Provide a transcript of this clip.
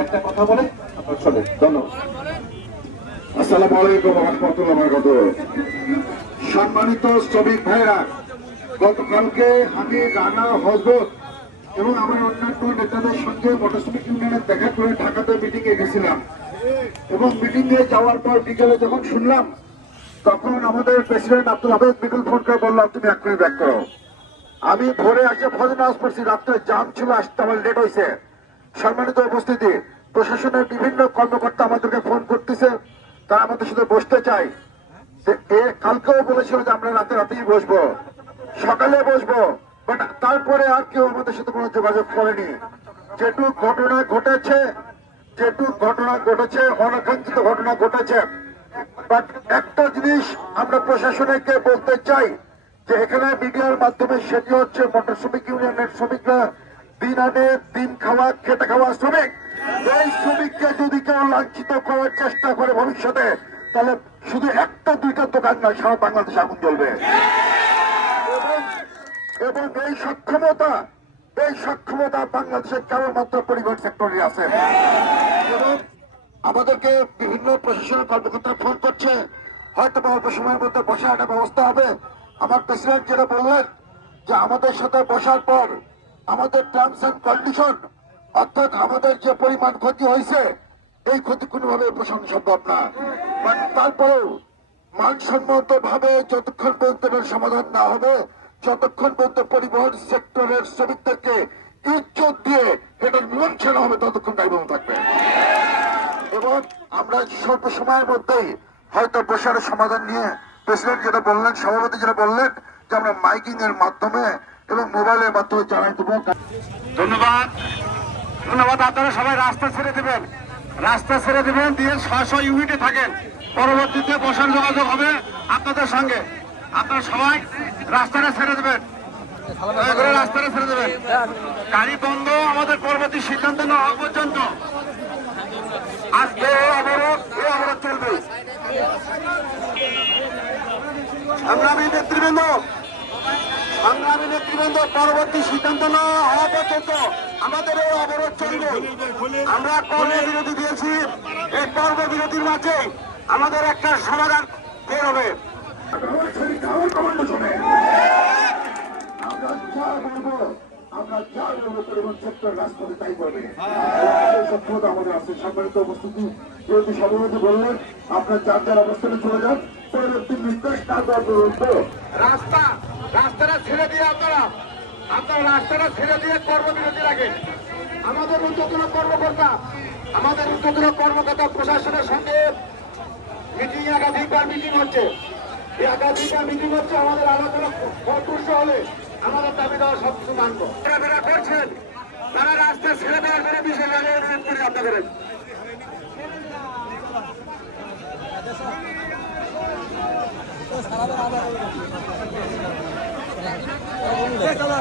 একটা কথা বলে আপনার চলে। ধন্যবাদ। আসসালামু আলাইকুম ওয়া রাহমাতুল্লাহি ওয়া বারাকাতুহু। সম্মানিত শ্রমিক ভাইরা, গতকালকে আমি রানা হযরত এবং আমার অন্যান্য নেতাদের সঙ্গে মোটরসাইকেল ইউনিয়নের দেখা করে ঢাকাতে মিটিং এ গেছিলাম এবং মিটিং এ যাওয়ার পর বিকেলে যখন শুনলাম তখন আমাদের প্রেসিডেন্ট আব্দুল হামিদ বিপুল ফোন করে বললাম তুমি এক মিনিট ব্যাক করো। আমি ভোরে এসে ফজর নামাজ পড়ছি, রাত্রে জাম ছিল, আসতে আমার লেট হয়েছে। সম্মানিত উপস্থিতি, প্রশাসনের বিভিন্ন কর্মকর্তা আমাদেরকে ফোন করতেছে, তারা আমাদের সাথে বসতে চায়। কালকেও বলেছিল যে আমরা রাতেই বসবো, সকালে বসবো, বাট তারপরে আর কেউ আমাদের সাথে কোনো যোগাযোগ করেনি। যেটুকু ঘটনা ঘটেছে অনাকাঙ্ক্ষিত ঘটনা ঘটেছে। বাট একটা জিনিস আমরা প্রশাসনকে বলতে চাই যে এখানে মিডিয়ার মাধ্যমে, সেটি হচ্ছে মোটর শ্রমিক ইউনিয়নের শ্রমিকরা দিন আনে দিন খাওয়া খেটে খাওয়া শ্রমিক। এই শ্রমিককে যদি কেউ লাঞ্ছিত করার চেষ্টা করে ভবিষ্যতে, তাহলে শুধু একটা দুইটা দোকান নয়, সারা বাংলাদেশে আগুন জ্বলবে। এবং এই সক্ষমতা বাংলাদেশের কেবলমাত্র পরিবহন সেক্টরে আছে। এবং আমাদেরকে বিভিন্ন প্রশাসনের কর্মকর্তা ফোন করছে, হয়তো অল্প সময়ের মধ্যে বসার একটা ব্যবস্থা হবে। আমার প্রেসিডেন্ট যেটা বললেন যে আমাদের সাথে বসার পর আমাদের টার্মস এন্ড কন্ডিশন, অর্থাৎ আমাদের যে পরিমাণ ক্ষতি হয়েছে এই ক্ষতি কোনোভাবে প্রশাসন সম্ভব না। তারপরেও মানসম্মত ভাবে যতক্ষণ পর্যন্ত সমাধান না হবে, যতক্ষণ পর্যন্ত পরিবহন সেক্টরের শ্রমিকদেরকে ইজ্জত দিয়ে এটা মীমাংসা হবে, ততক্ষণ দায়বদ্ধ থাকবে। এবং আমরা স্বল্প সময়ের মধ্যেই হয়তো বসার সমাধান নিয়ে প্রেসিডেন্ট যেটা বললেন, সভাপতি যেটা বললেন যে আমরা মাইকিং এর মাধ্যমে এবং মোবাইলের মাধ্যমে জানাই দেবো। ধন্যবাদ। আপনারা সবাই রাস্তা ছেড়ে দেবেন, দিয়ে 600 ইউনিটে থাকেন। পরবর্তীতে বসার যোগাযোগ হবে আপনাদের সঙ্গে। আপনারা সবাই রাস্তাটা ছেড়ে দেবেন, গাড়ি বন্ধ আমাদের পরবর্তী সিদ্ধান্ত না হওয়া পর্যন্ত। আজকে অবরোধ চলবে। সংগ্রামী নেতৃবৃন্দ, পরবর্তী সিদ্ধান্ত না হওয়া পর্যন্ত আমাদের এই অবরোধ চলবে। আমরা কর্মবিরতি দিয়েছি, এই কর্মবিরতির মাঝে আমাদের একটা সমাধান বের হবে। আমরা যা বলবো পরিবহন সেক্টর রাজপথে তাই করবে। সক্ষমতা আমাদের আছে। সম্মানিত উপস্থিতি, যেহেতু সভাপতি বললেন আপনার যার অবস্থানে চলে যান, পরবর্তী নির্দেশ না দেওয়া পর্যন্ত রাস্তাটা ছেড়ে দিয়ে আপনারা রাস্তাটা ছেড়ে দিয়ে কর্মবিরতি রাখেন। আমাদের উচ্চতর কর্মকর্তা প্রশাসনের সঙ্গে একাধিকবার মিটিং হচ্ছে। আমাদের আলোচনা ফলপ্রসূ হলে আমাদের দাবি দেওয়া সবকিছু মানব। যারা করছেন তারা রাস্তা ছেড়ে দেওয়ার পরে বিষয় অনুরোধ করি আপনাদের। সারা